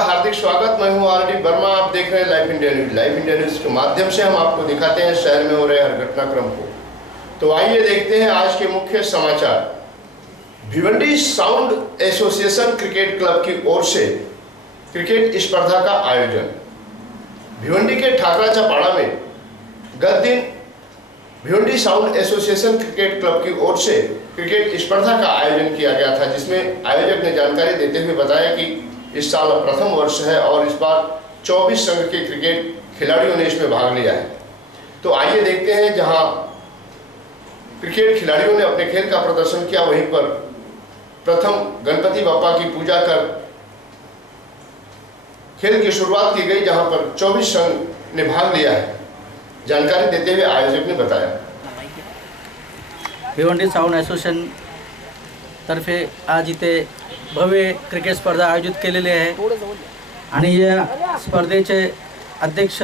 हार्दिक स्वागत। मैं हूं R D Verma. आप देख रहे हैं live India news. Live India news के माध्यम से हम आपको दिखाते हैं शहर में हो रहे हर घटनाक्रम को। तो आइए देखते हैं आज के मुख्य समाचार। Bhiwandi sound association cricket club की ओर से क्रिकेट स्पर्धा का आयोजन। भिवंडी के ठाकरा चपाड़ा में गत दिन Bhiwandi sound association cricket club की ओर से क्रिकेट स्पर्धा का आयोजन किया गया था, जिसमें आयोजक ने जानकारी देते हुए बताया कि इस साल प्रथम वर्ष है और इस बार 24 संघ के क्रिकेट खिलाड़ियों ने इसमें भाग लिया है। तो आइए देखते हैं, जहां क्रिकेट खिलाड़ियों ने अपने खेल का प्रदर्शन किया, वहीं पर प्रथम गणपति बप्पा की पूजा कर खेल की शुरुआत की गई, जहां पर 24 संघ ने भाग लिया है। जानकारी देते हुए आयोजक ने बताया, भिवंडी साउंड एसोसिएशन तर्फे आज इथे भव्य क्रिकेट स्पर्धा आयोजित केलेली आहे आणि या स्पर्धेचे अध्यक्ष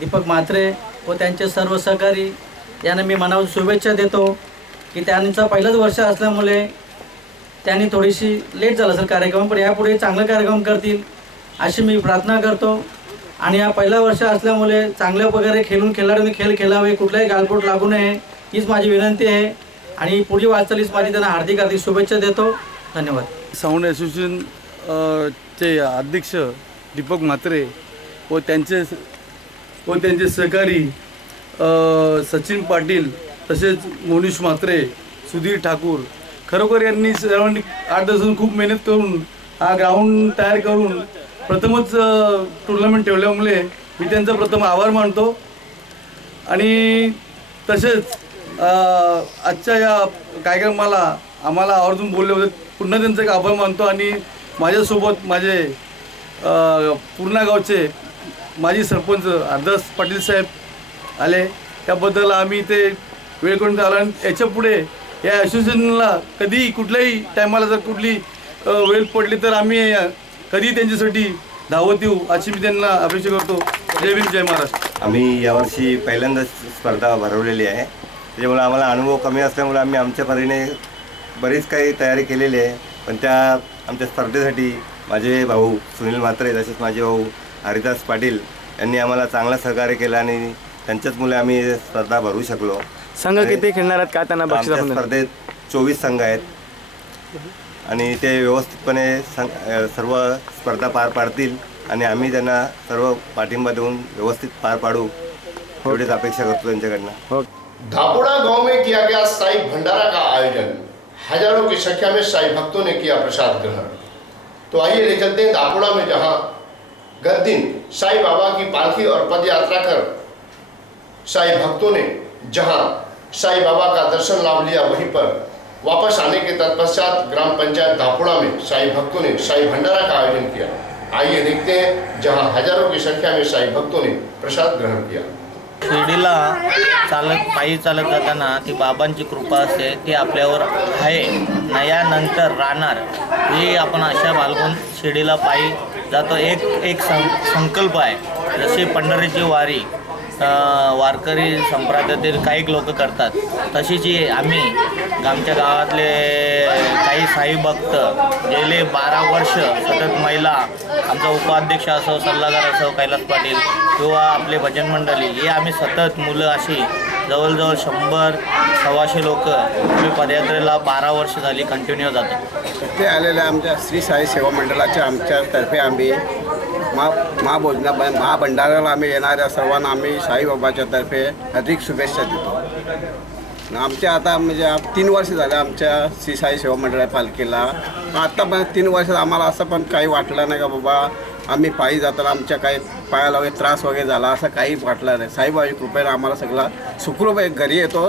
दीपक म्हात्रे व त्यांचे सर्व सहकारी यांना मी मनापासून शुभेच्छा देतो की त्यांचा पहिलाच वर्ष असल्यामुळे त्यांनी थोडीशी लेट झाला असेल कार्यक्रम, पण यापुढे चांगला कार्यक्रम करतील अशी मी प्रार्थना करतो। आणि हा पहिला वर्ष असल्यामुळे चांगल्या प्रकारे खिलाडूंनी खेळ खेळावे, कुठलाही गालबोट लागू नये हीच माझी विनंती आहे आणि पुढील वाटचालीस माझी त्यांना हार्दिक शुभेच्छा देतो। धन्यवाद। साउंड एसोसिएशन चे अध्यक्ष दीपक म्हात्रे व त्यांचे सहकारी सचिन पाटील, तसेच मोनिश म्हात्रे, सुधीर ठाकूर, खरोखर यांनी सर्वांनी 8 दिवसांपासून खूप मेहनत करून हा ग्राउंड तयार करून प्रथमच टुर्नामेंट ठेवल्यामुळे मी त्यांचा प्रथम आभार मानतो। आणि तसेच आजच्या या कार्यक्रमाला आम्हाला आवर्जून बोलले होते, पुन्हा त्यांचा एक आभार मानतो। आणि माझ्यासोबत माझे पूर्णा गावचे माजी सरपंच हरदास पाटील साहेब आले, त्याबद्दल आम्ही इथे वेळ करून आलो। आणि याच्या पुढे या असोसिएशनला कधी कुठल्याही टायमाला जर कुठली वेळ पडली तर आम्ही कधी त्यांच्यासाठी धावत येऊ अशी मी त्यांना अपेक्षा करतो। जय भीम, जय महाराष्ट्र। आम्ही यावर्षी पहिल्यांदाच स्पर्धा भरवलेली आहे, त्यामुळे आम्हाला अनुभव कमी असल्यामुळे आम्ही आमच्या परीने बरीच काही तयारी केलेली आहे। पण त्या आमच्या स्पर्धेसाठी माझे भाऊ सुनील म्हात्रे तसेच माझे भाऊ हरिदास पाटील यांनी आम्हाला चांगला सहकार्य केलं आणि त्यांच्याचमुळे आम्ही स्पर्धा भरू शकलो। संघ किती खेळणार आहेत का त्यांना बक्षीस? स्पर्धेत 24 संघ आहेत आणि ते व्यवस्थितपणे सर्व स्पर्धा पार पाडतील आणि आम्ही त्यांना सर्व पाठिंबा देऊन व्यवस्थित पार पाडू एवढीच अपेक्षा करतो त्यांच्याकडनं। धापोड़ा गांव में किया गया साई भंडारा का आयोजन। हजारों की संख्या में साई भक्तों ने किया प्रसाद ग्रहण। तो आइए ले चलते हैं धापोड़ा में, जहां गत दिन साई बाबा की पालकी और पद यात्रा कर साई भक्तों ने जहां साई बाबा का दर्शन लाभ लिया, वहीं पर वापस आने के तत्पश्चात ग्राम पंचायत धापोड़ा में साई भक्तों ने साई भंडारा का आयोजन किया। आइए देखते हैं, जहां हजारों की संख्या में साई भक्तों ने प्रसाद ग्रहण किया। शिर्डीला पायी चालत जाताना ती बाबांची कृपा असते, ती आपल्यावर आहे ना, यानंतर राहणार ही आपण आशा बाळगून शिर्डीला पायी जातो। एक संकल्प आहे, जशी पंढरीची वारी वारकरी संप्रदायातील काही लोक करतात, तशीच आम्ही आमच्या गावातले काही साई भक्त गेले 12 वर्ष सतत महिला, आमचा उपाध्यक्ष असो, सल्लागार असो कैलास पाटील किंवा आपले भजन मंडळी, हे आम्ही सतत मुलं अशी जवळजवळ 100-125 लोक आम्ही पदयात्रेला 12 वर्ष झाली कंटिन्यू जातो। इथे आलेल्या आमच्या श्री साई सेवा मंडळाच्या आमच्यातर्फे आम्ही महाभंडाराला आम्ही येणाऱ्या सर्वांना आम्ही साईबाबाच्या तर्फे अधिक शुभेच्छा देतो। आमच्या आता म्हणजे 3 वर्ष झाले आमच्या श्री साई सेवा मंडळा पालखीला। आता पण 3 वर्षात आम्हाला असं पण काही वाटलं नाही का बाबा आम्ही पायी जाताना आमच्या काही पायाला वगैरे त्रास वगैरे झाला, असं काही वाटलं नाही। साईबाबाची कृपेने आम्हाला सगळा सुखरूप घरी येतो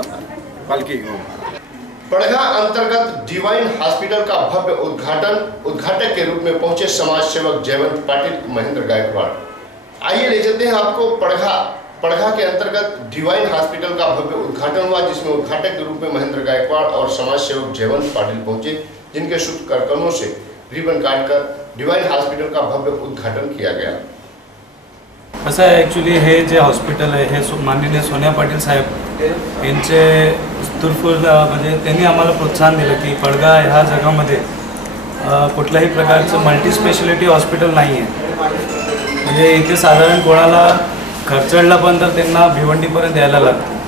पालखी घेऊन। पड़घा अंतर्गत डिवाइन हॉस्पिटल का भव्य उद्घाटक के रूप में पहुंचे समाज सेवक जयवंत पाटिल महेंद्र गायकवाड़। आइए ले चलते हैं आपको पड़घा के अंतर्गत डिवाइन हॉस्पिटल का भव्य उद्घाटन हुआ, जिसमें उद्घाटक के रूप में महेंद्र गायकवाड़ और समाज सेवक जयवंत पाटिल पहुंचे, जिनके शुभ करकर्मों से रिबन काटकर डिवाइन हॉस्पिटल का भव्य उद्घाटन किया गया। असं आहे, ॲक्च्युली हे जे हॉस्पिटल आहे हे माननीय सोनिया पाटील साहेब यांचे उत्स्फूर्त म्हणजे त्यांनी आम्हाला प्रोत्साहन दिलं की पडगा ह्या जगामध्ये कुठल्याही प्रकारचं मल्टीस्पेशालिटी हॉस्पिटल नाही आहे. म्हणजे इथे साधारण कोणाला खर्चडला पण तर त्यांना भिवंडीपर्यंत यायला लागतं.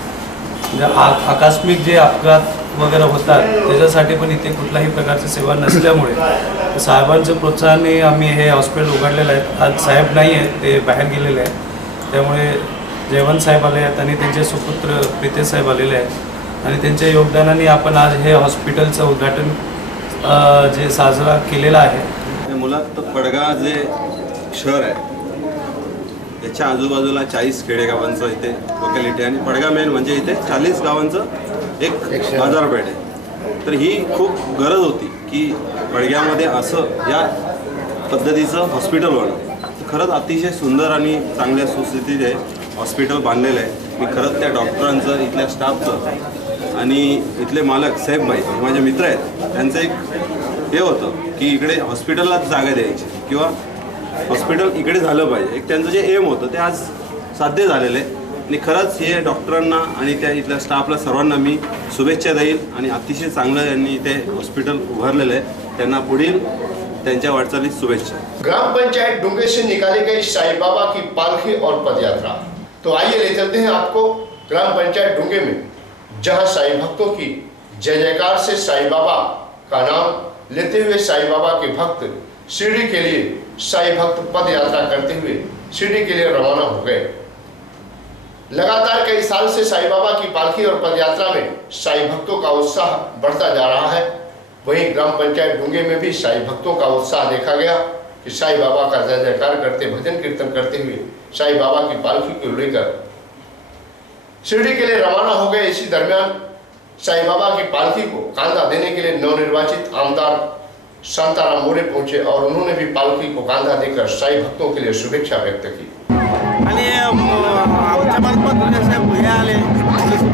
म्हणजे आकस्मिक जे अपघात वगैरे होतात त्याच्यासाठी पण इथे कुठल्याही प्रकारची सेवा नसल्यामुळे साहेबांच्या प्रोत्साहाने आम्ही हे हॉस्पिटल उघडलेलं आहे. आज साहेब नाही आहेत, ते बाहेर गेलेले आहेत. त्यामुळे जयवंत साहेब आले आहेत आणि त्यांचे सुपुत्र प्रितेश साहेब आलेले आहेत आणि त्यांच्या योगदानाने आपण आज हे हॉस्पिटलचं उद्घाटन जे साजरा केलेला आहे. मुळात पडगा जे शहर आहे त्याच्या आजूबाजूला 40 खेडेगावांचं इथे लोकॅलिटी आहे आणि पडगा मेन म्हणजे इथे 40 गावांचं एक बाजारपेठ आहे. तर ही खूप गरज होती की पडग्यामध्ये असं या पद्धतीचं हॉस्पिटल होणं. खरंच अतिशय सुंदर आणि चांगल्या सुस्थितीत आहे हॉस्पिटल बांधलेलं आहे. मी खरंच त्या डॉक्टरांचं, इथल्या स्टाफचं आणि इथले मालक साहेबबाई माझे मित्र आहेत त्यांचं एक हे होतं की इकडे हॉस्पिटललाच जागा द्यायची किंवा हॉस्पिटल इकडे झालं पाहिजे. एक त्यांचं जे एम होतं ते आज साध्य झालेलं आहे आणि खरंच हे डॉक्टरांना आणि त्या इथल्या स्टाफला सर्वांना मी शुभेच्छा देईल आणि अतिशय चांगलं यांनी इथे हॉस्पिटल उभारलेलं आहे. त्यांना पुढील त्यांच्या वाटचालीस शुभेच्छा. ग्राम पंचायत डुंगे से निकाली गई साईं बाबा की पालकी और पदयात्रा. तो आइए ले चलते हैं आपको ग्राम पंचायत डुंगे में, जहां साईं भक्तों की जय जयकार से साईं बाबा का नाम लेते हुए साईं बाबा के भक्त शिरडी के लिए साईं भक्त पद यात्रा करते हुए शिरडी के लिए रवाना हो गए. लगातार कई साल से साईं बाबा की पालकी और पद यात्रा में साईं भक्तों का उत्साह बढ़ता जा रहा है. वहीं ग्राम पंचायत डुंगे में भी साईं भक्तों का उत्साह देखा गया कि साईं बाबा का जय जयकार करते, भजन कीर्तन करते हुए साईं बाबा की पालकी को लेकर शिरडी के लिए रवाना हो गए. इसी दरमियान साईं बाबा की पालकी को कांधा देने के लिए नवनिर्वाचित आमदार शांताराम मोरे पहुंचे और उन्होंने भी पालकी को कांधा देकर साईं भक्तों के लिए शुभेच्छा व्यक्त की. आणि आमच्या मार्फत हे आले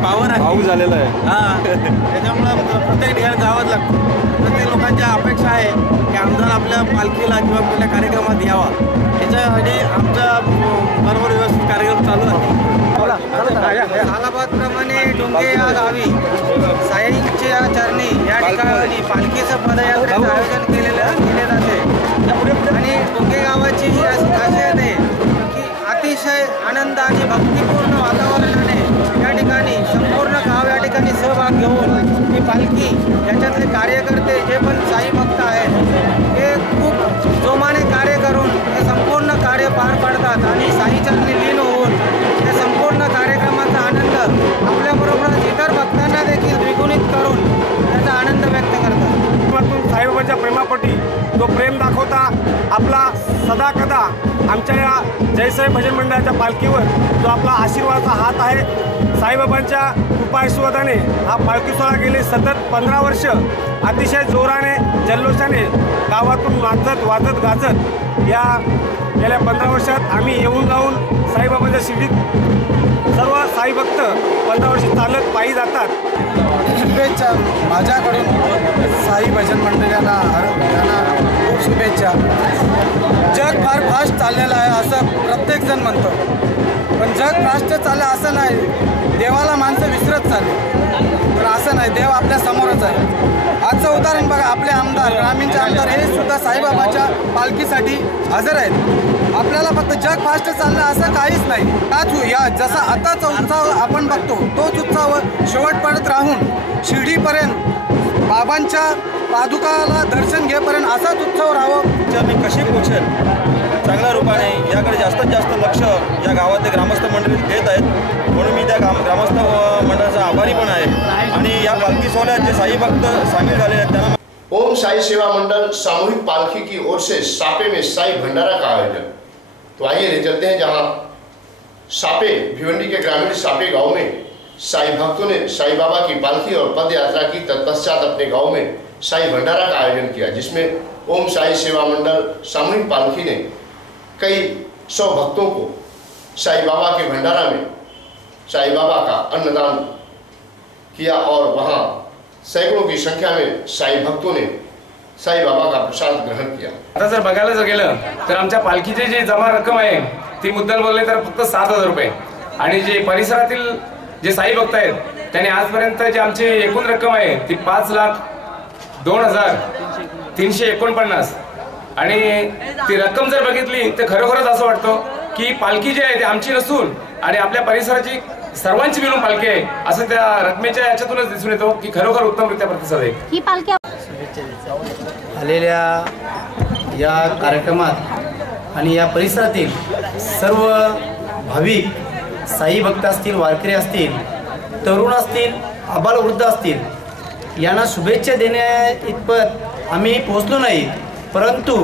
पावर आहे, पाऊस झालेला आहे. हां, त्याच्यामुळं प्रत्येक ठिकाणी जावंच लागतं. प्रत्येक लोकांच्या अपेक्षा आहे की आमदार आपल्या पालखीला किंवा आपल्या कार्यक्रमात यावा. त्याच्यासाठी आमचा बरोबर व्यवस्थित कार्यक्रम चालू आहे. सालाबादप्रमाणे डोंगे या गावी साईंच्या चरणी या ठिकाणी पालखीचं पदयात्रेचं आयोजन केले जाते आणि डोंगे गावाची ही अशी खासियत आहे की अतिशय आनंद आणि भक्तिपूर्ण वातावरणाने या ठिकाणी संपूर्ण गाव या ठिकाणी सहभाग घेऊन ही पालखी याच्यातले कार्यकर्ते जे पण साई भक्त आहेत हे खूप जोमाने कार्य करून हे संपूर्ण कार्य पार पाडतात आणि साईचरणी लीन होऊन या संपूर्ण कार्यक्रमाचा आनंद आपल्याबरोबरच इतर भक्तांना देखील द्विगुणित करून त्याचा आनंद व्यक्त करतात. साईबाबांच्या प्रेमापोटी तो प्रेम दाखवता आपला सदा कदा आमच्या या जयसाई भजन मंडळाच्या पालखीवर जो आपला आशीर्वादाचा हात आहे. साईबाबांच्या कृपाआशीर्वादाने हा पालखी सोहळा गेले सतत 15 वर्ष अतिशय जोराने जल्लोषाने गावातून वाजत गाजत या गेल्या 15 वर्षात आम्ही येऊन जाऊन साईबाबांच्या शिर्डीत सर्व साई भक्त 15 वर्ष चालत पायी जातात. शुभेच्छा माझ्याकडून साई भजन मंडळाला खूप शुभेच्छा. जग फार फास्ट चाललेलं आहे असं प्रत्येकजण म्हणतो, पण जग फास्ट चाललं असं नाही. देवाला माणसं विसरत चालले, पण असं नाही, देव आपल्या समोरच आहे. आजचं उदाहरण बघा, आपले आमदार, ग्रामीणचे आमदार हे सुद्धा साईबाबाच्या पालखीसाठी हजर आहेत. आपल्याला फक्त जग फास्ट चाललं असं काहीच नाही. त्याच या जसा आताचा उत्साह आपण बघतो तोच उत्साह शेवटपर्यंत राहून शिर्डीपर्यंत बाबांच्या पादुकाला दर्शन घेपर्यंत असाच उत्सव राहावं. मी कशी पोचेल चांगल्या रूपाने याकडे जास्तीत जास्त लक्ष या गावातले ग्रामस्थ मंडळी देत आहेत, म्हणून मी त्या ग्रामस्थ मंडळाचा आभारी पण आहे. आणि या पालखी सोहळ्यात जे साई भक्त सामील झाले आहेत त्यांना ओम साई सेवा मंडल सामूहिक पालकी की ओर से सापे में साई भंडारा का आयोजन. तो आइए ले चलते हैं जहां सापे, भिवंडी के ग्रामीण सापे गांव में साई भक्तों ने साई बाबा की पालकी और पद यात्रा की. तत्पश्चात अपने गांव में साई भंडारा का आयोजन किया, जिसमें ओम साई सेवा मंडल सामूहिक पालकी ने कई 100 भक्तों को साई बाबा के भंडारा में साई बाबा का अन्नदान किया और वहां सैकड़ों की संख्या में साई भक्तों ने साई बाबा का प्रसाद ग्रहण किया. आता जर बघायला गेलं तर आमच्या पालखीची जी जमा रक्कम आहे ती मुद्दल बोलले तर फक्त 7,000 रुपये आणि जे परिसरातील जे साई भक्त आहेत त्यांनी आजपर्यंत जी आमची एकूण रक्कम आहे ती 5,02,300 349 आणि ती रक्कम जर बघितली तर खरोखरच असं वाटतं की पालखी जी आहे ती आमची नसून आणि आपल्या परिसराची सर्वांची मिळून पालखी आहे असं त्या रकमेच्या याच्यातूनच दिसून येतो की खरोखर उत्तमरित्या प्रतिसाद आहे. ही पालखी आलेल्या या कार्यक्रमात आणि या परिसरातील सर्व भाविक साई भक्त असतील, वारकरी असतील, तरुण असतील, आबालवृद्ध असतील यांना शुभेच्छा देण्या इतपत आम्ही पोहोचलो नाही, परंतु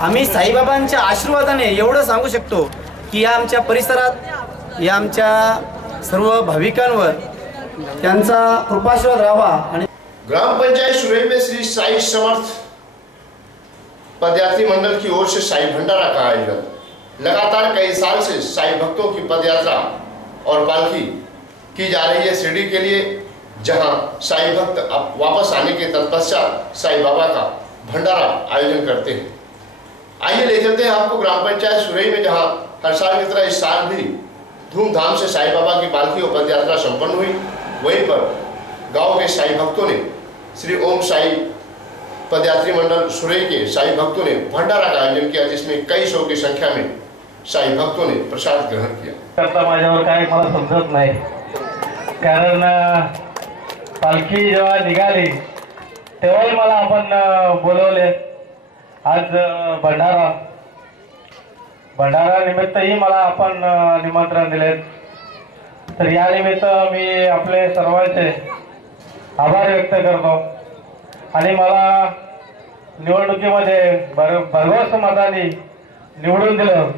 आम्ही साईबाबांच्या आशीर्वादाने एवढं सांगू शकतो की या आमच्या परिसरात या आमच्या सर्व भाविकांवर त्यांचा कृपाशीर्वाद राहावा. आणि ग्राम पंचायत सुरई में श्री साई समर्थ पदयात्री मंडल की ओर से साई भंडारा का आयोजन लगातार कई साल से साई भक्तों की पदयात्रा और पालकी की जा रही है शिरडी के लिए, जहां साई भक्त अब वापस आने के तत्पश्चात साई बाबा का भंडारा आयोजन करते हैं. आइए ले चलते हैं आपको ग्राम पंचायत सुरई में, जहां हर साल की तरह इस साल भी धूमधाम से साई बाबा की पालकी और पदयात्रा संपन्न हुई. वहीं पर गांव के साई भक्तों ने श्री ओम साई पदयात्री मंडल सुरई के साई भक्तों ने भंडारा का आयोजन किया, जिसमें कई सौ की संख्या में साई भक्तों ने प्रसाद ग्रहण किया. करता माझ्यावर काय मला समजत नाही, कारण पालखी जेव्हा निघाली तेव्हाही मला आपण बोलवले. आज भंडारा निमित्तही मला आपण निमंत्रण दिले, तर या निमित्त मी आपले सर्वांचे आभार व्यक्त करतो. आणि मला निवडणुकीमध्ये भरघोस मताने निवडून दिलं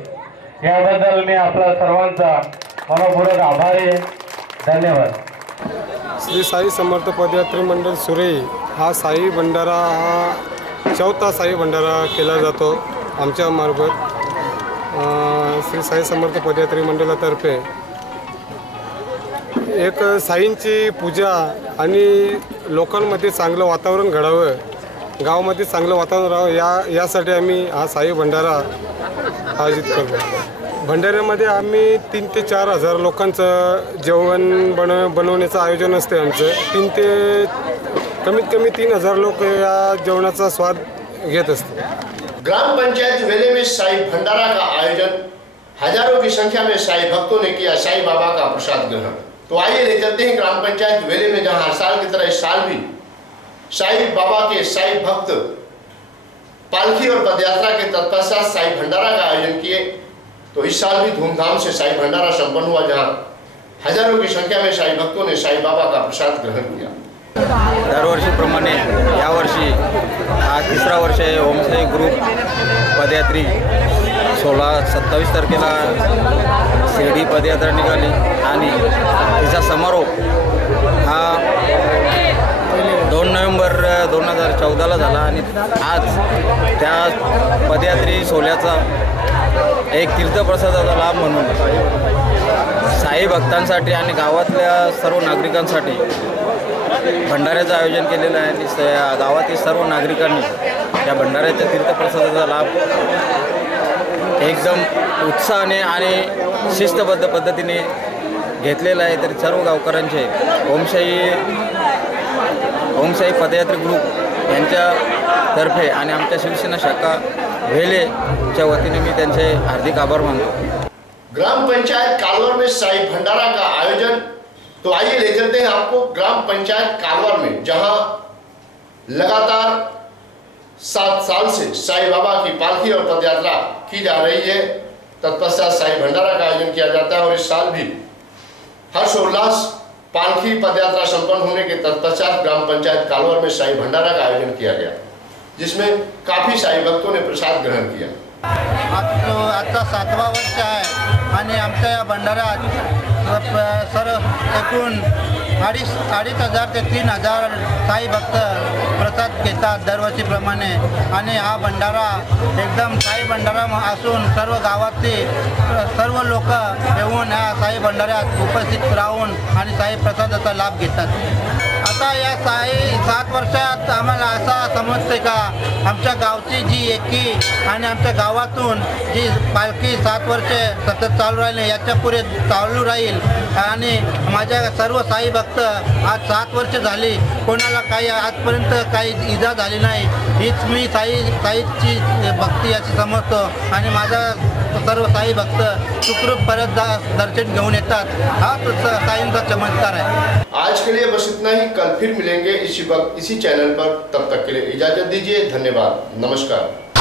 याबद्दल मी आपला सर्वांचा मनपूर्वक आभारी आहे. धन्यवाद. श्री साई समर्थ पदयात्री मंडळ सुरई हा साई भंडारा हा 4था साई भंडारा केला जातो आमच्या मार्फत. श्री साई समर्थ पदयात्री मंडळातर्फे एक साईंची पूजा आणि लोकांमध्ये चांगलं वातावरण घडावं, गावामध्ये चांगलं वातावरण राहावं यासाठी आम्ही हा साई भंडारा आयोजित करतो. भंडाऱ्यामध्ये आम्ही 3 ते 4 हजार लोकांचं जेवण बनवण्याचं आयोजन असते आमचं. कमीत कमी 3000 लोक या जेवणाचा स्वाद घेत असते. ग्राम पंचायत वेले में साई भंडारा का आयोजन, हजारों की संख्या में साई भक्तों ने किया साई बाबा का प्रसाद ग्रहण. तो आइए ले चलते हैं ग्राम पंचायत वेले में, जहां हर साल की तरह इस साल भी साई बाबा के साई भक्त पालकी और पदयात्रा के तत्पश्चात साई भंडारा का आयोजन किए. तो इस साल भी धूमधाम से साई भंडारा संपन्न हुआ, जहां हजारों की संख्या में साई भक्तों ने साई बाबा का प्रसाद ग्रहण किया. दरवर्षीप्रमाणे यावर्षी हा 3रा वर्ष आहे. ओमसाई ग्रुप पदयात्री 27 तारखेला शिर्डी पदयात्रा निघाली आणि तिचा समारोप हा 2 नोव्हेंबर 2014ला झाला. आणि आज त्या पदयात्री सोहळ्याचा एक तीर्थप्रसादाचा लाभ म्हणून साई भक्तांसाठी आणि गावातल्या सर्व नागरिकांसाठी भंडाऱ्याचं आयोजन केलेलं आहे. आणि गावातील सर्व नागरिकांनी या भंडाऱ्याच्या तीर्थप्रसादाचा लाभ एकदम उत्साहाने आणि शिस्तबद्ध पद्धतीने घेतलेला आहे. तर सर्व गावकऱ्यांचे ओमसाई पदयात्री ग्रुप यांच्यातर्फे आणि आमच्या शिवसेना शाखा वेलेच्या वतीने मी त्यांचे हार्दिक आभार मानतो. ग्राम पंचायत कालवर में साई भंडारा का आयोजन. तो आइए ले चलते हैं आपको ग्राम पंचायत कालवर में, जहां लगातार 7 साल से साई बाबा की पालकी और पदयात्रा की जा रही है. तत्पश्चात साई भंडारा का आयोजन किया जाता है और इस साल भी हर्षोल्लास पालकी पदयात्रा संपन्न होने के तत्पश्चात ग्राम पंचायत कालवर में साई भंडारा का आयोजन किया गया, जिसमें काफी साई भक्तों ने प्रसाद ग्रहण किया. आता 7वा वर्ष आहे आणि आमच्या या भंडाऱ्यात एकूण 2,500 ते 3,000 साई भक्त प्रसाद घेतात दरवर्षीप्रमाणे. आणि हा भंडारा एकदम साई भंडारा असून सर्व गावातली सर्व लोक येऊन ह्या साई भंडाऱ्यात उपस्थित राहून आणि साई प्रसादाचा लाभ घेतात. आता या 7 वर्षात आम्हाला असा समजते का आमच्या गावची जी एकी आणि आमच्या गावातून जी पालखी 7 वर्षे सतत चालू राहिली याच्या पुढे चालू राहील. आणि माझ्या सर्व साई भक्त आज 7 वर्ष झाली कोणाला काही आजपर्यंत काही इजा झाली नाही, हीच मी साईची भक्ती अशी समजतो आणि माझा सर्व साई भक्त सुखरूप परत दर्शन घेऊन येतात। हा साईंचा चमत्कार है। आज के लिए बस इतना ही, कल फिर मिलेंगे इसी वक्त इसी चैनल पर। तब तक के लिए इजाजत दीजिए, धन्यवाद, नमस्कार।